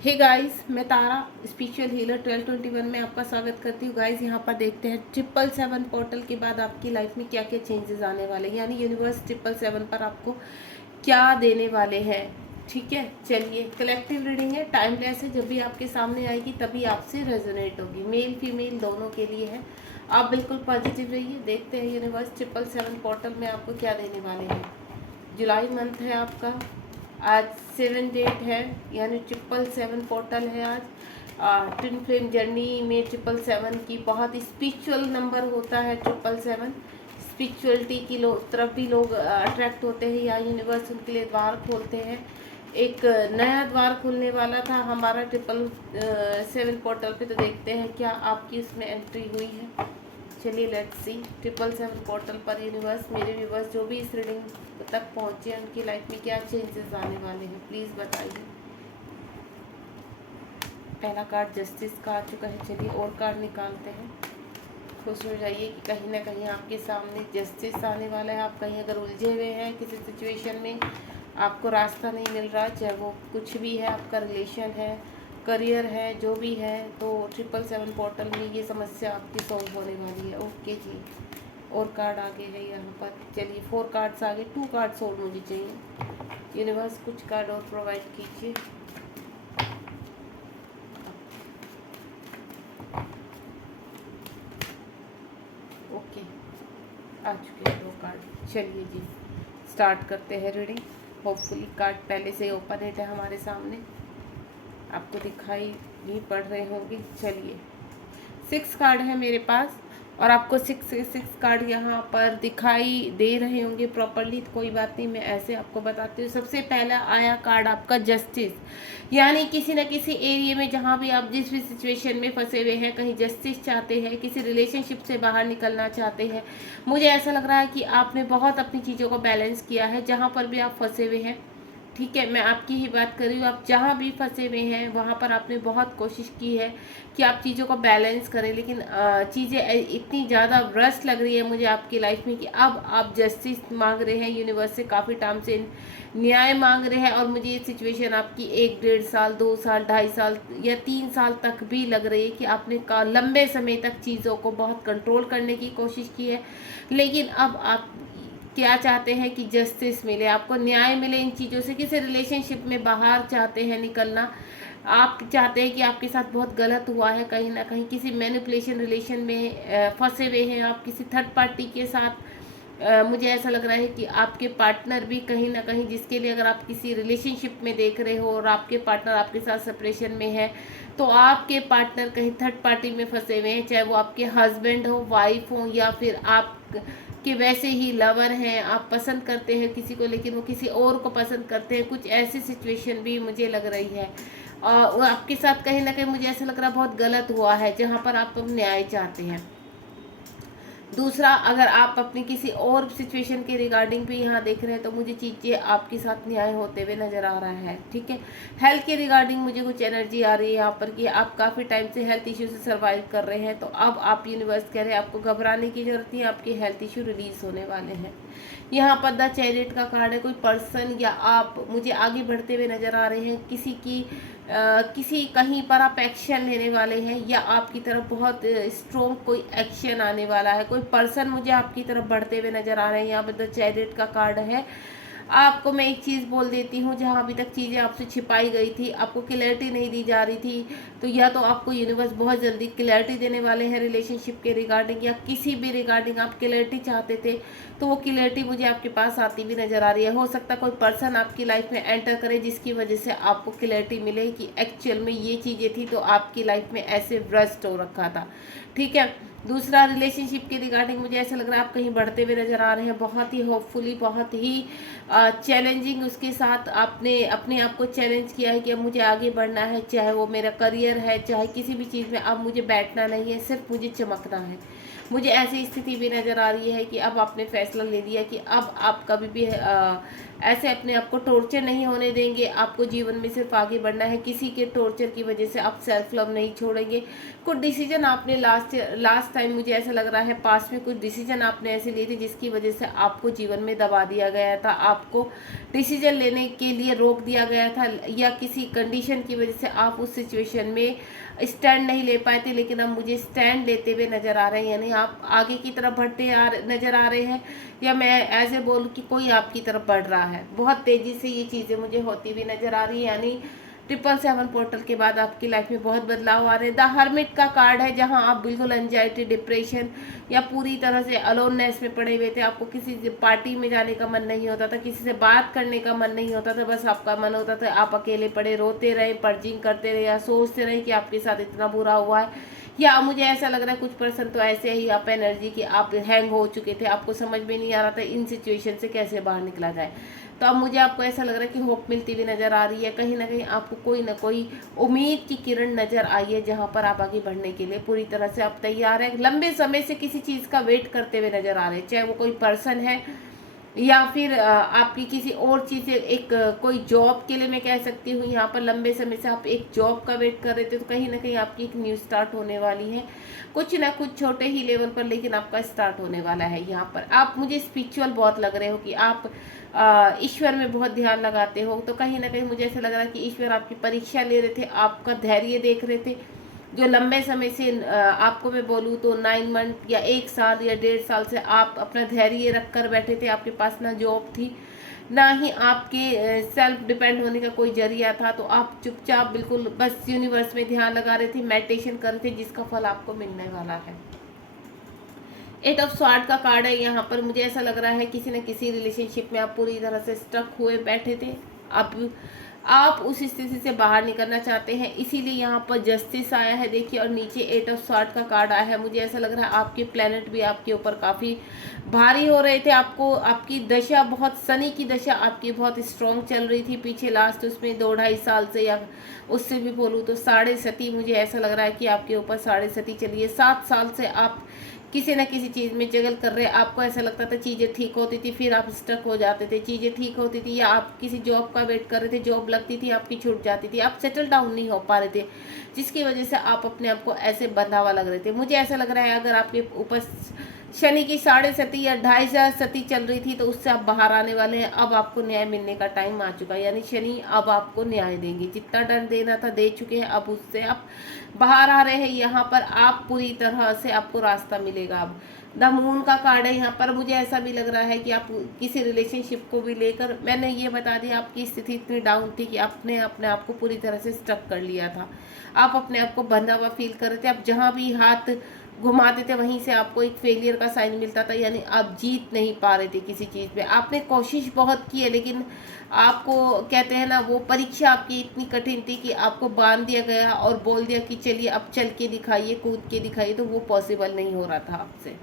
Hey guys, मैं तारा spiritual healer 1221 में आपका स्वागत करती हूँ। गाइस, यहाँ पर देखते हैं 777 पोर्टल के बाद आपकी लाइफ में क्या क्या चेंजेस आने वाले हैं, यानी यूनिवर्स 777 पर आपको क्या देने वाले हैं। ठीक है, चलिए, कलेक्टिव रीडिंग है, टाइमलेस है, जब भी आपके सामने आएगी तभी आपसे रेजोनेट होगी। मेल फीमेल दोनों के लिए है। आप बिल्कुल पॉजिटिव रहिए। देखते हैं यूनिवर्स 777 पोर्टल में आपको क्या देने वाले हैं। जुलाई मंथ है आपका, आज 7 डेट है, यानी 777 पोर्टल है आज। ट्विन फ्लेम जर्नी में 777 की बहुत स्पिरिचुअल नंबर होता है। 777 स्पिरिचुअलिटी की तरफ भी लोग अट्रैक्ट होते हैं, या यूनिवर्स उनके लिए द्वार खोलते हैं। एक नया द्वार खुलने वाला था हमारा 777 पोर्टल पे, तो देखते हैं क्या आपकी इसमें एंट्री हुई है। चलिए, लेट्स सी 777 पोर्टल पर यूनिवर्स मेरे व्यूवर्स जो भी इस रीडिंग तक पहुंचे उनकी लाइफ में क्या चेंजेस आने वाले हैं, प्लीज़ बताइए। पहला कार्ड जस्टिस का आ चुका है। चलिए और कार्ड निकालते हैं। खुश हो जाइए कि कहीं ना कहीं आपके सामने जस्टिस आने वाला है। आप कहीं अगर उलझे हुए हैं किसी सिचुएशन में, आपको रास्ता नहीं मिल रहा, चाहे वो कुछ भी है, आपका रिलेशन है, करियर है, जो भी है, तो 777 पोर्टल में ये समस्या आपकी सॉल्व होने वाली है। ओके जी, और कार्ड आगे है यहाँ पर। चलिए, 4 कार्ड्स आगे, 2 कार्ड्स और मुझे चाहिए। यूनिवर्स कुछ कार्ड और प्रोवाइड कीजिए। ओके, आ चुके हैं 2 कार्ड। चलिए जी, स्टार्ट करते हैं रीडिंग। होपफुली कार्ड पहले से ओपन है हमारे सामने, आपको दिखाई भी पड़ रहे होंगे। चलिए, 6 कार्ड है मेरे पास, और आपको 6 कार्ड यहाँ पर दिखाई दे रहे होंगे प्रॉपरली, तो कोई बात नहीं, मैं ऐसे आपको बताती हूँ। सबसे पहला आया कार्ड आपका जस्टिस, यानी किसी न किसी एरिया में जहाँ भी आप जिस भी सिचुएशन में फंसे हुए हैं, कहीं जस्टिस चाहते हैं, किसी रिलेशनशिप से बाहर निकलना चाहते हैं। मुझे ऐसा लग रहा है कि आपने बहुत अपनी चीज़ों को बैलेंस किया है जहाँ पर भी आप फंसे हुए हैं। ठीक है, मैं आपकी ही बात कर रही हूँ। आप जहाँ भी फंसे हुए हैं वहाँ पर आपने बहुत कोशिश की है कि आप चीज़ों को बैलेंस करें, लेकिन चीज़ें इतनी ज़्यादा रस लग रही है मुझे आपकी लाइफ में कि अब आप जस्टिस मांग रहे हैं यूनिवर्स से, काफ़ी टाइम से न्याय मांग रहे हैं। और मुझे ये सिचुएशन आपकी 1-1.5 साल, 2 साल, 2.5 साल या 3 साल तक भी लग रही है कि आपने लंबे समय तक चीज़ों को बहुत कंट्रोल करने की कोशिश की है, लेकिन अब आप क्या चाहते हैं कि जस्टिस मिले, आपको न्याय मिले इन चीज़ों से। किसी रिलेशनशिप में बाहर चाहते हैं निकलना, आप चाहते हैं कि आपके साथ बहुत गलत हुआ है, कहीं ना कहीं किसी मैनिपुलेशन रिलेशन में फंसे हुए हैं आप किसी थर्ड पार्टी के साथ। मुझे ऐसा लग रहा है कि आपके पार्टनर भी कहीं ना कहीं, जिसके लिए अगर आप किसी रिलेशनशिप में देख रहे हो और आपके पार्टनर आपके साथ सेपरेशन में है, तो आपके पार्टनर कहीं थर्ड पार्टी में फंसे हुए हैं, चाहे वो आपके हस्बैंड हो, वाइफ हो, या फिर आप कि वैसे ही लवर हैं, आप पसंद करते हैं किसी को लेकिन वो किसी और को पसंद करते हैं। कुछ ऐसी सिचुएशन भी मुझे लग रही है, और वो आपके साथ कहीं ना कहीं मुझे ऐसा लग रहा है बहुत गलत हुआ है, जहाँ पर आप न्याय चाहते हैं। दूसरा, अगर आप अपनी किसी और सिचुएशन के रिगार्डिंग भी यहाँ देख रहे हैं, तो मुझे चीज़ें आपके साथ न्याय होते हुए नज़र आ रहा है। ठीक है, हेल्थ के रिगार्डिंग मुझे कुछ एनर्जी आ रही है यहाँ पर कि आप काफ़ी टाइम से हेल्थ इश्यू से सर्वाइव कर रहे हैं, तो अब आप यूनिवर्स कह रहे हैं आपको घबराने की जरूरत नहीं, आपके हेल्थ इश्यू रिलीज होने वाले हैं। यहाँ पर द चैरियट का कार्ड है। कोई पर्सन या आप मुझे आगे बढ़ते हुए नज़र आ रहे हैं, किसी कहीं पर आप एक्शन लेने वाले हैं, या आपकी तरफ बहुत स्ट्रॉन्ग कोई एक्शन आने वाला है। कोई पर्सन मुझे आपकी तरफ बढ़ते हुए नज़र आ रहे हैं। यहाँ पर द चैरियट का कार्ड है। आपको मैं एक चीज़ बोल देती हूँ, जहाँ अभी तक चीज़ें आपसे छिपाई गई थी, आपको क्लैरिटी नहीं दी जा रही थी, तो या तो आपको यूनिवर्स बहुत जल्दी क्लैरिटी देने वाले हैं रिलेशनशिप के रिगार्डिंग, या किसी भी रिगार्डिंग आप क्लैरिटी चाहते थे, तो वो क्लैरिटी मुझे आपके पास आती भी नज़र आ रही है। हो सकता है कोई पर्सन आपकी लाइफ में एंटर करे जिसकी वजह से आपको क्लैरिटी मिले कि एक्चुअल में ये चीज़ें थी, तो आपकी लाइफ में ऐसे ब्रस्ट हो रखा था। ठीक है, दूसरा, रिलेशनशिप के रिगार्डिंग मुझे ऐसा लग रहा है आप कहीं बढ़ते हुए नज़र आ रहे हैं, बहुत ही होपफुली, बहुत ही चैलेंजिंग उसके साथ आपने अपने आप को चैलेंज किया है कि अब मुझे आगे बढ़ना है, चाहे वो मेरा करियर है, चाहे किसी भी चीज़ में अब मुझे बैठना नहीं है, सिर्फ मुझे चमकना है। मुझे ऐसी स्थिति भी नज़र आ रही है कि अब आपने फैसला ले लिया कि अब आप कभी भी ऐसे अपने आप को टॉर्चर नहीं होने देंगे। आपको जीवन में सिर्फ आगे बढ़ना है, किसी के टॉर्चर की वजह से आप सेल्फ लव नहीं छोड़ेंगे। कुछ डिसीजन आपने लास्ट टाइम मुझे ऐसा लग रहा है पास्ट में कुछ डिसीजन आपने ऐसे लिए थे जिसकी वजह से आपको जीवन में दबा दिया गया था, आपको डिसीजन लेने के लिए रोक दिया गया था, या किसी कंडीशन की वजह से आप उस सिचुएशन में स्टैंड नहीं ले पाए थे। लेकिन अब मुझे स्टैंड लेते हुए नजर आ रहे हैं, यानी आप आगे की तरफ बढ़ते नजर आ रहे हैं, या मैं ऐसे बोलूँ कि कोई आपकी तरफ बढ़ रहा है। बहुत तेजी से ये चीज़ें मुझे होती हुई नजर आ रही है, यानी 777 पोर्टल के बाद आपकी लाइफ में बहुत बदलाव आ रहे हैं। द हर्मिट का कार्ड है, जहां आप बिल्कुल एंजाइटी, डिप्रेशन या पूरी तरह से अलोननेस में पड़े हुए थे। आपको किसी पार्टी में जाने का मन नहीं होता था, किसी से बात करने का मन नहीं होता था, बस आपका मन होता था आप अकेले पड़े रोते रहे, पर्जिंग करते रहे, या सोचते रहे कि आपके साथ इतना बुरा हुआ है। या मुझे ऐसा लग रहा है कुछ पर्सन तो ऐसे ही आप एनर्जी की आप हैंग हो चुके थे, आपको समझ में नहीं आ रहा था इन सिचुएशन से कैसे बाहर निकला जाए। तो अब मुझे आपको ऐसा लग रहा है कि होप मिलती हुई नजर आ रही है, कहीं ना कहीं आपको कोई ना कोई उम्मीद की किरण नजर आई है, जहां पर आप आगे बढ़ने के लिए पूरी तरह से आप तैयार हैं। लंबे समय से किसी चीज का वेट करते हुए नजर आ रहे हैं, चाहे वो कोई पर्सन है या फिर आपकी किसी और चीज़, एक कोई जॉब के लिए मैं कह सकती हूँ। यहाँ पर लंबे समय से आप एक जॉब का वेट कर रहे थे, तो कहीं ना कहीं आपकी एक न्यू स्टार्ट होने वाली है, कुछ ना कुछ छोटे ही लेवल पर, लेकिन आपका स्टार्ट होने वाला है। यहाँ पर आप मुझे स्पिरिचुअल बहुत लग रहे हो कि आप ईश्वर में बहुत ध्यान लगाते हो, तो कहीं ना कहीं मुझे ऐसा लग रहा है कि ईश्वर आपकी परीक्षा ले रहे थे, आपका धैर्य देख रहे थे। जो लंबे समय से आपको मैं बोलूँ तो 9 मंथ या 1 साल या 1.5 साल से आप अपना धैर्य रख कर बैठे थे। आपके पास ना जॉब थी, ना ही आपके सेल्फ डिपेंड होने का कोई जरिया था, तो आप चुपचाप बिल्कुल बस यूनिवर्स में ध्यान लगा रहे थे, मेडिटेशन कर रहे थे, जिसका फल आपको मिलने वाला है। 8 ऑफ स्वॉर्ड का कार्ड है। यहाँ पर मुझे ऐसा लग रहा है किसी न किसी रिलेशनशिप में आप पूरी तरह से स्टक हुए बैठे थे, आप उस स्थिति से बाहर निकलना चाहते हैं, इसीलिए यहाँ पर जस्टिस आया है। देखिए, और नीचे 8 ऑफ स्वॉर्ड का कार्ड आया है। मुझे ऐसा लग रहा है आपके प्लेनेट भी आपके ऊपर काफ़ी भारी हो रहे थे, आपको आपकी दशा बहुत, शनि की दशा आपकी बहुत स्ट्रॉन्ग चल रही थी पीछे लास्ट उसमें 2-2.5 साल से, या उससे भी बोलूँ तो 7.5 मुझे ऐसा लग रहा है कि आपके ऊपर 7.5 चली है। 7 साल से आप किसी न किसी चीज़ में जगल कर रहे हैं। आपको ऐसा लगता था चीज़ें ठीक होती थी, फिर आप स्टक हो जाते थे, चीज़ें ठीक होती थी, या आप किसी जॉब का वेट कर रहे थे, जॉब लगती थी आपकी छूट जाती थी, आप सेटल डाउन नहीं हो पा रहे थे, जिसकी वजह से आप अपने आप को ऐसे बंधा हुआ लग रहे थे। मुझे ऐसा लग रहा है अगर आपके ऊपर शनि की 7.5 या 2.5 चल रही थी, तो उससे आप बाहर आने वाले हैं। अब आपको न्याय मिलने का टाइम आ चुका है, यानी शनि अब आपको न्याय देंगे, जितना दंड देना था दे चुके हैं, अब उससे आप बाहर आ रहे हैं। यहाँ पर आप पूरी तरह से आपको रास्ता मिलेगा। अब द मून का कार्ड है यहाँ पर। मुझे ऐसा भी लग रहा है कि आप किसी रिलेशनशिप को भी लेकर, मैंने ये बता दिया आपकी स्थिति इतनी डाउन थी कि आपने अपने आप को पूरी तरह से स्टक कर लिया था, आप अपने आप को बंधा हुआ फील कर रहे थे। आप जहाँ भी हाथ घुमाते थे वहीं से आपको एक फेलियर का साइन मिलता था, यानी आप जीत नहीं पा रहे थे किसी चीज़ में। आपने कोशिश बहुत की है, लेकिन आपको कहते हैं ना, वो परीक्षा आपकी इतनी कठिन थी कि आपको बांध दिया गया और बोल दिया कि चलिए अब चल के दिखाइए, कूद के दिखाइए, तो वो पॉसिबल नहीं हो रहा था आपसे।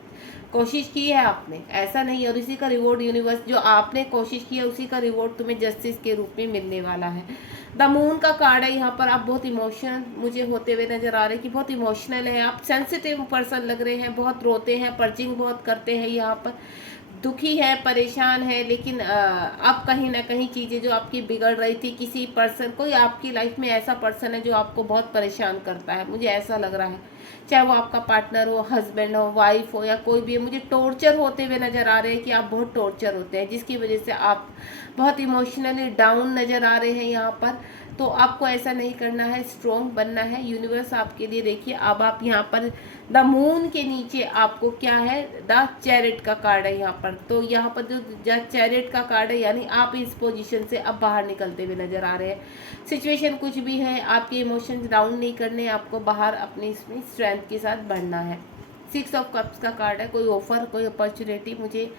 कोशिश की है आपने, ऐसा नहीं, और इसी का रिवॉर्ड यूनिवर्स, जो आपने कोशिश की है उसी का रिवॉर्ड तुम्हें जस्टिस के रूप में मिलने वाला है। द मून का कार्ड है यहाँ पर। आप बहुत इमोशनल मुझे होते हुए नजर आ रहे हैं कि बहुत इमोशनल है आप, सेंसिटिव पर्सन लग रहे हैं, बहुत रोते हैं, पर्जिंग बहुत करते हैं, यहाँ पर दुखी है, परेशान है, लेकिन अब कहीं ना कहीं चीज़ें जो आपकी बिगड़ रही थी, किसी पर्सन, कोई आपकी लाइफ में ऐसा पर्सन है जो आपको बहुत परेशान करता है, मुझे ऐसा लग रहा है, चाहे वो आपका पार्टनर हो, हस्बैंड हो, वाइफ हो, या कोई भी, मुझे टॉर्चर होते हुए नज़र आ रहे हैं कि आप बहुत टॉर्चर होते हैं, जिसकी वजह से आप बहुत इमोशनली डाउन नज़र आ रहे हैं यहाँ पर। तो आपको ऐसा नहीं करना है, स्ट्रॉन्ग बनना है। यूनिवर्स आपके लिए, देखिए अब आप यहाँ पर द मून के नीचे आपको क्या है, द चैरिट का कार्ड है यहाँ पर। तो यहाँ पर जो चैरिट का कार्ड है, यानी आप इस पोजीशन से अब बाहर निकलते हुए नजर आ रहे हैं। सिचुएशन कुछ भी है, आपके इमोशंस डाउन नहीं करने, आपको बाहर अपनी इसमें स्ट्रेंथ के साथ बढ़ना है। 6 ऑफ कप्स का कार्ड है। कोई ऑफर, कोई अपॉर्चुनिटी मुझे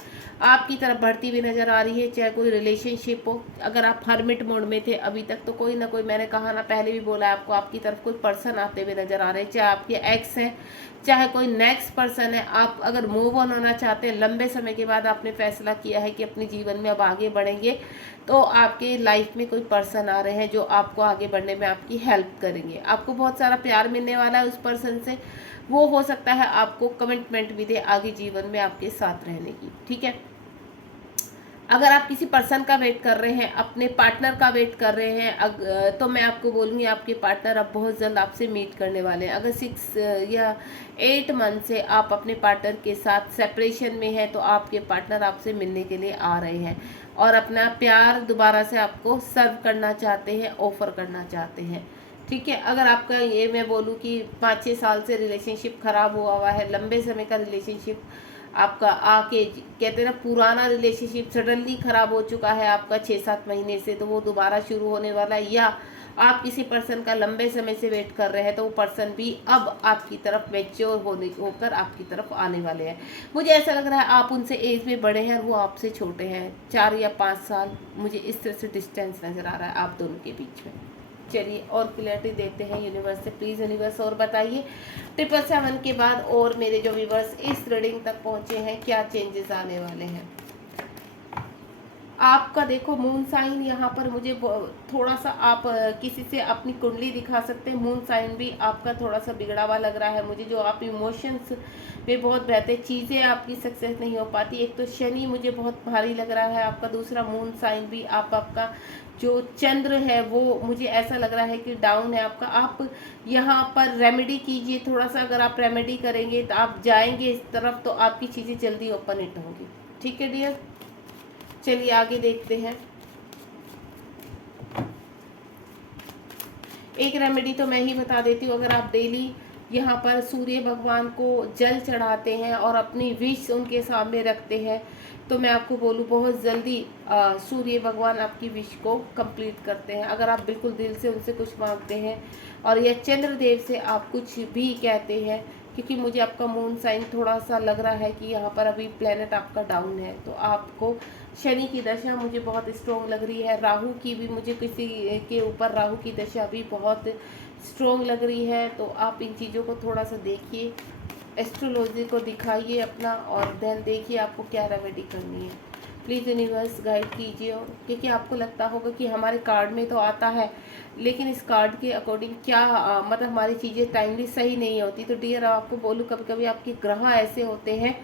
आपकी तरफ बढ़ती हुई नज़र आ रही है, चाहे कोई रिलेशनशिप हो। अगर आप हर्मिट मोड में थे अभी तक, तो कोई ना कोई, मैंने कहा ना पहले भी बोला आपको, आपकी तरफ कोई पर्सन आते हुए नज़र आ रहे हैं, चाहे आपके एक्स हैं, चाहे कोई नेक्स्ट पर्सन है। आप अगर मूव ऑन होना चाहते हैं, लंबे समय के बाद आपने फैसला किया है कि अपने जीवन में अब आगे बढ़ेंगे, तो आपके लाइफ में कोई पर्सन आ रहे हैं जो आपको आगे बढ़ने में आपकी हेल्प करेंगे। आपको बहुत सारा प्यार मिलने वाला है उस पर्सन से, वो हो सकता है आपको कमिटमेंट भी दे आगे जीवन में आपके साथ रहने की, ठीक है। अगर आप किसी पर्सन का वेट कर रहे हैं, अपने पार्टनर का वेट कर रहे हैं, तो मैं आपको बोलूँगी आपके पार्टनर अब बहुत जल्द आपसे मीट करने वाले हैं। अगर 6 या 8 मंथ से आप अपने पार्टनर के साथ सेपरेशन में हैं, तो आपके पार्टनर आपसे मिलने के लिए आ रहे हैं और अपना प्यार दोबारा से आपको सर्व करना चाहते हैं, ऑफर करना चाहते हैं। ठीक है, अगर आपका ये मैं बोलूँ कि 5-6 साल से रिलेशनशिप खराब हुआ है, लंबे समय का रिलेशनशिप आपका आके कहते हैं ना, पुराना रिलेशनशिप सडनली खराब हो चुका है आपका 6-7 महीने से, तो वो दोबारा शुरू होने वाला है। या आप किसी पर्सन का लंबे समय से वेट कर रहे हैं, तो वो पर्सन भी अब आपकी तरफ मैच्योर होकर आपकी तरफ आने वाले हैं। मुझे ऐसा लग रहा है आप उनसे एज में बड़े हैं और वो आपसे छोटे हैं, 4 या 5 साल, मुझे इस तरह से डिस्टेंस नज़र आ रहा है आप दोनों के बीच में। चलिए और क्लैरिटी देते हैं यूनिवर्स से। प्लीज़ यूनिवर्स और बताइए 777 के बाद और मेरे जो व्यूवर्स इस रीडिंग तक पहुंचे हैं, क्या चेंजेस आने वाले हैं। आपका देखो मून साइन यहाँ पर मुझे थोड़ा सा, आप किसी से अपनी कुंडली दिखा सकते हैं। मून साइन भी आपका थोड़ा सा बिगड़ा हुआ लग रहा है मुझे, जो आप इमोशंस में बहुत बहते, चीज़ें आपकी सक्सेस नहीं हो पाती। एक तो शनि मुझे बहुत भारी लग रहा है आपका, दूसरा मून साइन भी आपका जो चंद्र है वो मुझे ऐसा लग रहा है कि डाउन है आपका। आप यहाँ पर रेमेडी कीजिए थोड़ा सा, अगर आप रेमेडी करेंगे तो आप जाएंगे इस तरफ, तो आपकी चीज़ें जल्दी ओपन हिट होंगी। ठीक है डियर, चलिए आगे देखते हैं। एक रेमेडी तो मैं ही बता देती हूँ। अगर आप डेली यहाँ पर सूर्य भगवान को जल चढ़ाते हैं और अपनी विश उनके सामने रखते हैं, तो मैं आपको बोलूँ बहुत जल्दी सूर्य भगवान आपकी विश को कंप्लीट करते हैं। अगर आप बिल्कुल दिल से उनसे कुछ मांगते हैं और या चंद्रदेव से आप कुछ भी कहते हैं, क्योंकि मुझे आपका मून साइन थोड़ा सा लग रहा है कि यहाँ पर अभी प्लेनेट आपका डाउन है, तो आपको शनि की दशा मुझे बहुत स्ट्रोंग लग रही है। राहु की भी मुझे किसी के ऊपर राहु की दशा भी बहुत स्ट्रोंग लग रही है। तो आप इन चीज़ों को थोड़ा सा देखिए, एस्ट्रोलॉजी को दिखाइए अपना, और देन देखिए आपको क्या रेमेडी करनी है। प्लीज़ यूनिवर्स गाइड कीजिए। और क्योंकि आपको लगता होगा कि हमारे कार्ड में तो आता है, लेकिन इस कार्ड के अकॉर्डिंग क्या मतलब हमारी चीज़ें टाइमली सही नहीं होती। तो डियर आपको बोलूँ, कभी कभी आपके ग्रह ऐसे होते हैं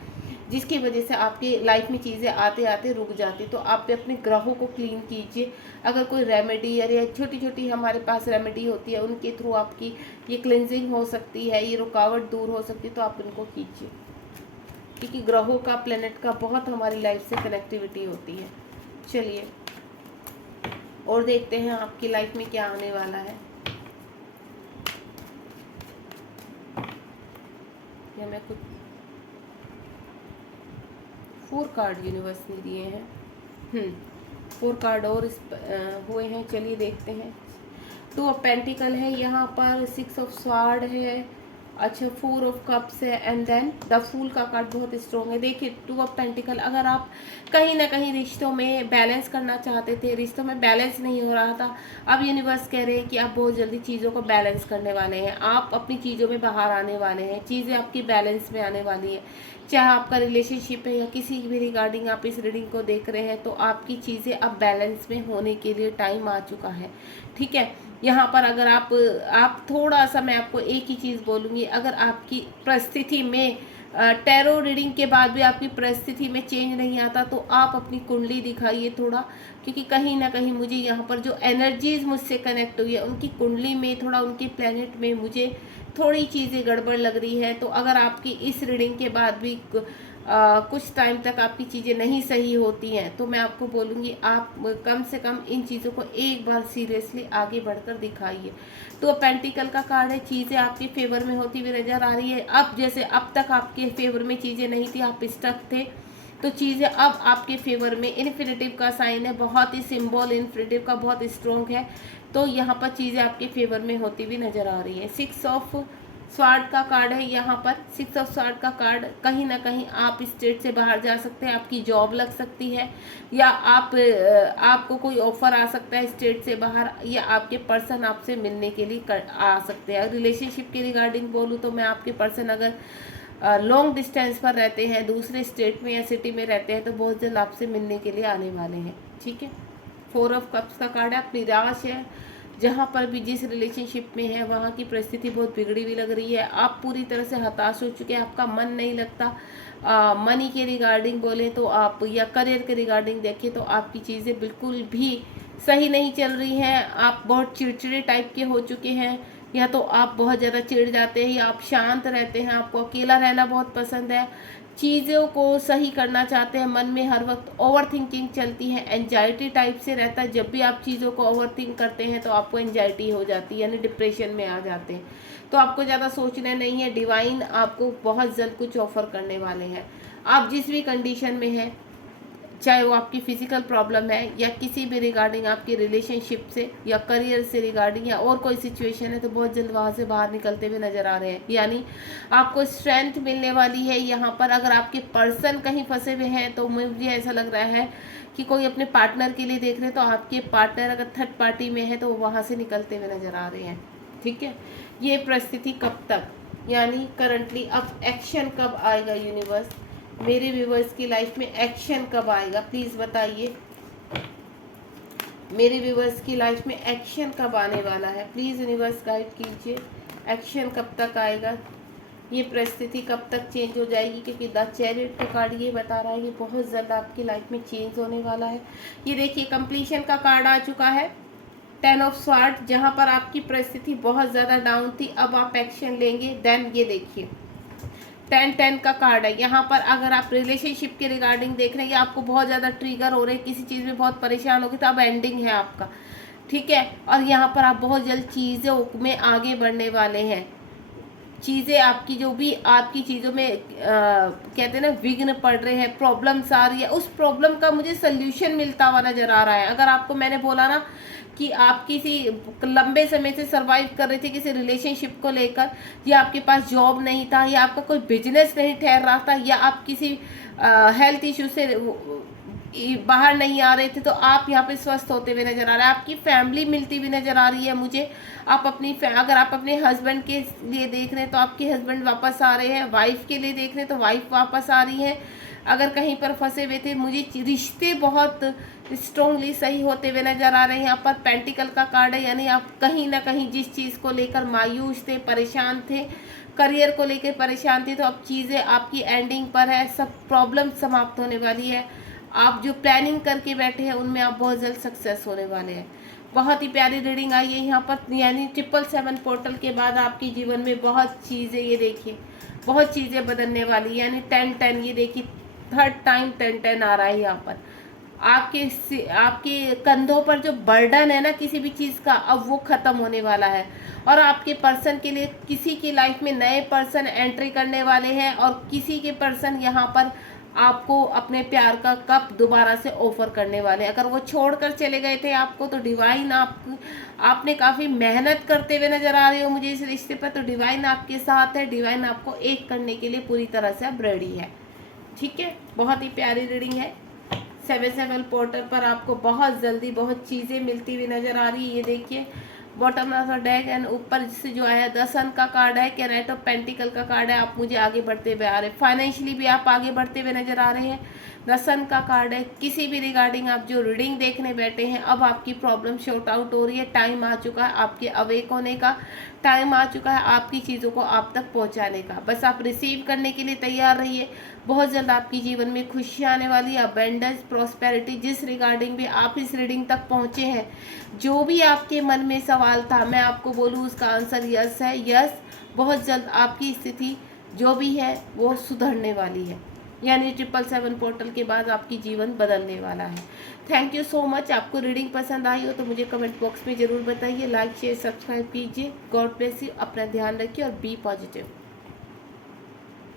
जिसकी वजह से आपकी लाइफ में चीज़ें आते आते रुक जाती। तो आप अपने ग्रहों को क्लीन कीजिए। अगर कोई रेमेडी या छोटी छोटी हमारे पास रेमेडी होती है, उनके थ्रू आपकी ये क्लिनजिंग हो सकती है, ये रुकावट दूर हो सकती है, तो आप इनको कीजिए। क्योंकि ग्रहों का, प्लेनेट का बहुत हमारी लाइफ से कनेक्टिविटी होती है। चलिए और देखते हैं आपकी लाइफ में क्या आने वाला है। या मैं कुछ 4 कार्ड यूनिवर्स ने दिए हैं। 4 कार्ड और हुए हैं। चलिए देखते हैं। 2 ऑफ पेंटिकल है यहाँ पर, 6 ऑफ स्वार्ड है, अच्छा 4 ऑफ कप्स है, एंड देन द फूल का कार्ड बहुत स्ट्रॉन्ग है। देखिए 2 ऑफ पेंटिकल, अगर आप कहीं ना कहीं रिश्तों में बैलेंस करना चाहते थे, रिश्तों में बैलेंस नहीं हो रहा था, अब यूनिवर्स कह रहे हैं कि आप बहुत जल्दी चीज़ों को बैलेंस करने वाले हैं। आप अपनी चीज़ों में बाहर आने वाले हैं, चीज़ें आपकी बैलेंस में आने वाली है। चाहे आपका रिलेशनशिप है या किसी भी रिगार्डिंग आप इस रीडिंग को देख रहे हैं, तो आपकी चीज़ें अब बैलेंस में होने के लिए टाइम आ चुका है। ठीक है, यहाँ पर अगर आप थोड़ा सा, मैं आपको एक ही चीज़ बोलूँगी, अगर आपकी परिस्थिति में टैरो रीडिंग के बाद भी आपकी परिस्थिति में चेंज नहीं आता, तो आप अपनी कुंडली दिखाइए थोड़ा, क्योंकि कहीं ना कहीं मुझे यहाँ पर जो एनर्जीज मुझसे कनेक्ट हुई है, उनकी कुंडली में थोड़ा, उनके प्लेनेट में मुझे थोड़ी चीज़ें गड़बड़ लग रही है। तो अगर आपकी इस रीडिंग के बाद भी कुछ टाइम तक आपकी चीज़ें नहीं सही होती हैं, तो मैं आपको बोलूँगी आप कम से कम इन चीज़ों को एक बार सीरियसली आगे बढ़कर दिखाइए। तो पेंटिकल का कार्ड है, चीज़ें आपके फेवर में होती हुई नज़र आ रही है। अब जैसे अब तक आपके फेवर में चीज़ें नहीं थी, आप स्टक थे, तो चीज़ें अब आपके फेवर में। इन्फिनिटिव का साइन है, बहुत ही सिंबल इन्फिनिटिव का बहुत स्ट्रॉन्ग है, तो यहाँ पर चीज़ें आपके फेवर में होती हुई नज़र आ रही है। 6 ऑफ स्वार्ड का कार्ड है यहाँ पर। 6 ऑफ स्वार्ड का कार्ड, कहीं ना कहीं आप स्टेट से बाहर जा सकते हैं, आपकी जॉब लग सकती है, या आपको कोई ऑफर आ सकता है स्टेट से बाहर, या आपके पर्सन आपसे मिलने के लिए आ सकते हैं। रिलेशनशिप के रिगार्डिंग बोलूँ तो मैं आपके पर्सन अगर लॉन्ग डिस्टेंस पर रहते हैं, दूसरे स्टेट में या सिटी में रहते हैं, तो बहुत जल्द आपसे मिलने के लिए आने वाले हैं। ठीक है, 4 ऑफ कप्स का कार्ड है, आप निराश है, जहाँ पर भी जिस रिलेशनशिप में है वहाँ की परिस्थिति बहुत बिगड़ी हुई लग रही है। आप पूरी तरह से हताश हो चुके हैं, आपका मन नहीं लगता। मनी के रिगार्डिंग बोले तो आप, या करियर के रिगार्डिंग देखें तो आपकी चीज़ें बिल्कुल भी सही नहीं चल रही हैं। आप बहुत चिड़चिड़े टाइप के हो चुके हैं, या तो आप बहुत ज़्यादा चिढ़ जाते हैं, या आप शांत रहते हैं, आपको अकेला रहना बहुत पसंद है, चीज़ों को सही करना चाहते हैं, मन में हर वक्त ओवर थिंकिंग चलती है, एंजाइटी टाइप से रहता है। जब भी आप चीज़ों को ओवर थिंक करते हैं तो आपको एंजाइटी हो जाती है, यानी डिप्रेशन में आ जाते हैं। तो आपको ज़्यादा सोचना नहीं है, डिवाइन आपको बहुत जल्द कुछ ऑफर करने वाले हैं। आप जिस भी कंडीशन में हैं, चाहे वो आपकी फिजिकल प्रॉब्लम है या किसी भी रिगार्डिंग आपकी रिलेशनशिप से या करियर से रिगार्डिंग या और कोई सिचुएशन है, तो बहुत जल्द वहाँ से बाहर निकलते हुए नजर आ रहे हैं। यानी आपको स्ट्रेंथ मिलने वाली है यहाँ पर। अगर आपके पर्सन कहीं फंसे हुए हैं तो मुझे ऐसा लग रहा है कि कोई अपने पार्टनर के लिए देख रहे हैं, तो आपके पार्टनर अगर थर्ड पार्टी में है तो वहाँ से निकलते हुए नजर आ रहे हैं। ठीक है, ये परिस्थिति कब तक, यानी करंटली अब एक्शन कब आएगा यूनिवर्स, मेरे व्यूवर्स की लाइफ में एक्शन कब आएगा, प्लीज़ बताइए। मेरे व्यूवर्स की लाइफ में एक्शन कब आने वाला है, प्लीज़ यूनिवर्स गाइड कीजिए। एक्शन कब तक आएगा, ये परिस्थिति कब तक चेंज हो जाएगी, क्योंकि द चैरियट का कार्ड ये बता रहा है कि बहुत ज़्यादा आपकी लाइफ में चेंज होने वाला है। ये देखिए कंप्लीशन का कार्ड आ चुका है, 10 ऑफ स्वार्ड, जहाँ पर आपकी परिस्थिति बहुत ज़्यादा डाउन थी, अब आप एक्शन लेंगे। देन ये देखिए 10 का कार्ड है। यहाँ पर अगर आप रिलेशनशिप के रिगार्डिंग देख रहे हैं, आपको बहुत ज़्यादा ट्रिगर हो रहे हैं, किसी चीज़ में बहुत परेशान हो गए, तो अब एंडिंग है आपका। ठीक है, और यहाँ पर आप बहुत जल्द चीज़ों में आगे बढ़ने वाले हैं। चीज़ें आपकी जो भी आपकी चीज़ों में कहते हैं ना विघ्न पड़ रहे हैं, प्रॉब्लम्स आ रही है, उस प्रॉब्लम का मुझे सल्यूशन मिलता हुआ नज़र आ रहा है। अगर आपको मैंने बोला ना कि आप किसी लंबे समय से सरवाइव कर रहे थे किसी रिलेशनशिप को लेकर, या आपके पास जॉब नहीं था, या आपका कोई बिजनेस नहीं ठहर रहा था, या आप किसी हेल्थ इशू से बाहर नहीं आ रहे थे, तो आप यहाँ पे स्वस्थ होते हुए नजर आ रहे हैं। आपकी फैमिली मिलती हुई नजर आ रही है मुझे। आप अगर आप अपने हस्बैंड के लिए देख रहे हैं तो आपके हस्बैंड वापस आ रहे हैं, वाइफ के लिए देख रहे हैं तो वाइफ वापस आ रही है। अगर कहीं पर फंसे हुए थे, मुझे रिश्ते बहुत स्ट्रांगली सही होते हुए नजर आ रहे हैं। यहाँ पर पेंटिकल का कार्ड है, यानी आप कहीं ना कहीं जिस चीज़ को लेकर मायूस थे, परेशान थे, करियर को लेकर परेशान थे, तो अब चीज़ें आपकी एंडिंग पर है, सब प्रॉब्लम समाप्त होने वाली है। आप जो प्लानिंग करके बैठे हैं उनमें आप बहुत जल्द सक्सेस होने वाले हैं। बहुत ही प्यारी रीडिंग आई है यहाँ पर, यानी 777 पोर्टल के बाद आपके जीवन में बहुत चीज़ें, ये देखिए बहुत चीज़ें बदलने वाली, यानी 10-10, ये देखिए थर्ड टाइम 10-10 आ रहा है यहाँ पर। आपके कंधों पर जो बर्डन है ना किसी भी चीज़ का, अब वो ख़त्म होने वाला है। और आपके पर्सन के लिए किसी की लाइफ में नए पर्सन एंट्री करने वाले हैं, और किसी के पर्सन यहाँ पर आपको अपने प्यार का कप दोबारा से ऑफर करने वाले हैं। अगर वो छोड़कर चले गए थे आपको, तो डिवाइन आपने काफ़ी मेहनत करते हुए नजर आ रहे हो मुझे इस रिश्ते पर, तो डिवाइन आपके साथ है, डिवाइन आपको एक करने के लिए पूरी तरह से अब रेडी है। ठीक है, बहुत ही प्यारी रीडिंग है। 7-7 पोर्टल पर आपको बहुत जल्दी बहुत चीज़ें मिलती हुई नजर आ रही है। ये देखिए bottom of the deck and ऊपर से जो आया द सन का कार्ड है, कि नाइट ऑफ पेंटिकल का कार्ड है। आप मुझे आगे बढ़ते हुए आ रहे हैं, फाइनेंशियली भी आप आगे बढ़ते हुए नजर आ रहे हैं। द सन का कार्ड है, किसी भी रिगार्डिंग आप जो रीडिंग देखने बैठे हैं, अब आपकी प्रॉब्लम शॉर्ट आउट हो रही है। टाइम आ चुका है आपके अवेक होने का, टाइम आ चुका है आपकी चीज़ों को आप तक पहुंचाने का। बस आप रिसीव करने के लिए तैयार रहिए। बहुत जल्द आपके जीवन में खुशियाँ आने वाली है, अबेंडेंस, प्रॉस्पेरिटी। जिस रिगार्डिंग भी आप इस रीडिंग तक पहुँचे हैं, जो भी आपके मन में सवाल था, मैं आपको बोलूँ उसका आंसर यस है। यस, बहुत जल्द आपकी स्थिति जो भी है वो सुधरने वाली है, यानी 777 पोर्टल के बाद आपकी जीवन बदलने वाला है। Thank you so much. आपको रीडिंग पसंद आई हो तो मुझे कमेंट बॉक्स में ज़रूर बताइए। लाइक शेयर सब्सक्राइब कीजिए। God bless you. अपना ध्यान रखिए और बी पॉजिटिव।